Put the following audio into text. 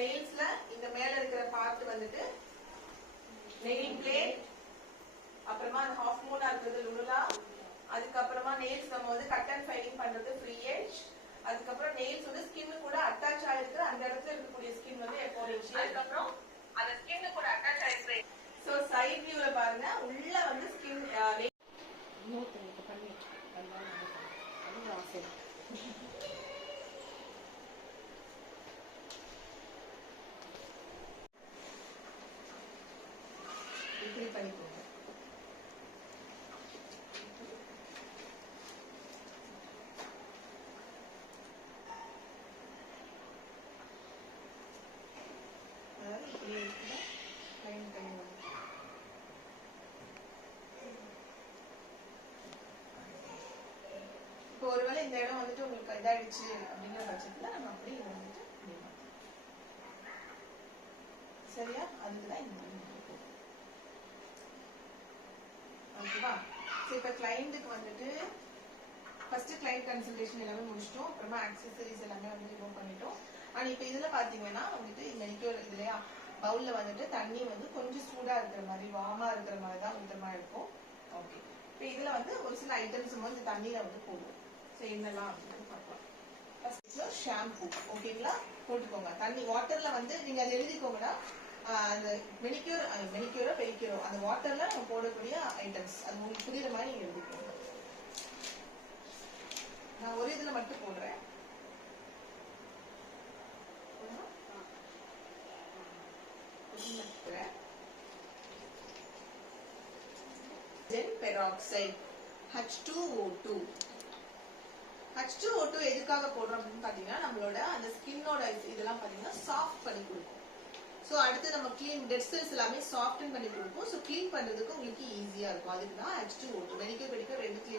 நெயில்ஸ்ல இந்த மேல இருக்கிற பார்ட் வந்துட்டு நெயில் பிளேட், அப்புறமா ஹாஃப் மூனா இருக்கிறது லுலுலா, அதுக்கப்புறமா நெயில்ஸ் நம்ம வந்து கட் அண்ட் ஃபைலிங் பண்றது ஃப்ரீ எட்ஜ், அதுக்கப்புறம் நெயில்ஸ் வந்து ஸ்கின் கூட அட்டாச் ஆகிருக்கிற அந்த இடத்துல இருக்கக்கூடிய ஸ்கின் வந்து எப்போலிஷ், அதுக்கப்புறம் அந்த ஸ்கின் கூட அட்டாச் ஆகிருக்கிற சோ சைட் வியூல பாருங்க உள்ள வந்து ஸ்கின் இன்னொருத்தருக்கு பண்ணிட்டு அது ஆசை. இப்படி பண்ணிக்கோங்க. இப்படி இருக்குதா லைன் பண்ணி இப்போ ஒருவேளை இந்த இடம் வந்துட்டு உங்களுக்கு இதாயிடுச்சு அப்படிங்கிற பட்சத்துல நம்ம அப்படி இதை வந்துட்டு சரியா, அதுக்குதான் இந்த மாதிரி ஓகேவா. சரி, இப்ப கிளைண்ட்டுக்கு வந்துட்டு ஃபர்ஸ்ட் கிளைண்ட் கன்சல்டேஷன் எல்லாமே முடிச்சிட்டோம், அப்புறமா ஆக்சசரிஸ் எல்லாமே வந்து ரிமூவ் பண்ணிட்டோம். ஆனா இப்ப இதுல பாத்தீங்கன்னா வந்துட்டு மெனிக்யூர் இதுலயா பவுல்ல வந்துட்டு தண்ணி வந்து கொஞ்சம் சூடா இருக்கிற மாதிரி வார்மா இருக்கிற மாதிரி தான் ஊத்தமா இருக்கும். ஓகே, இப்ப இதுல வந்து ஒரு சில ஐட்டம்ஸ் வந்து தண்ணியில வந்து போடுவோம். ஸோ என்னெல்லாம் அப்படின்னு பார்க்கலாம். ஃபர்ஸ்ட் ஷாம்பு ஓகேங்களா போட்டுக்கோங்க. தண்ணி வாட்டர்ல வந்து நீங்க அதை எழுதிக்கோங்கன்னா அந்த மெனிக்யூரோ பெடிக்யூரோ அந்த வாட்டர்ல நம்ம போடக்கூடிய ஐட்டம்ஸ் அது உங்களுக்கு புரியுற மாதிரி நீங்க எழுதிக்கோங்க. நான் ஒரு இதுல மட்டும் போடுறேன். Peroxide H2O2. H2O2 எதுக்காக போடுறோம் அப்படின்னு பாத்தீங்கன்னா நம்மளோட அந்த ஸ்கின்னோட இதெல்லாம் பாத்தீங்கன்னா சாஃப்ட் பண்ணி கொடுக்கும். ஸோ அடுத்து நம்ம கிளீன் டெட் செல்ஸ் எல்லாமே சாஃப்டன் பண்ணி கொடுக்கும். ஸோ கிளீன் பண்றதுக்கு உங்களுக்கு ஈஸியா இருக்கும். அதுக்கு தான் H2O2 மெனிக்யூர் பெடிக்யூர் ரெண்டுத்துலயும்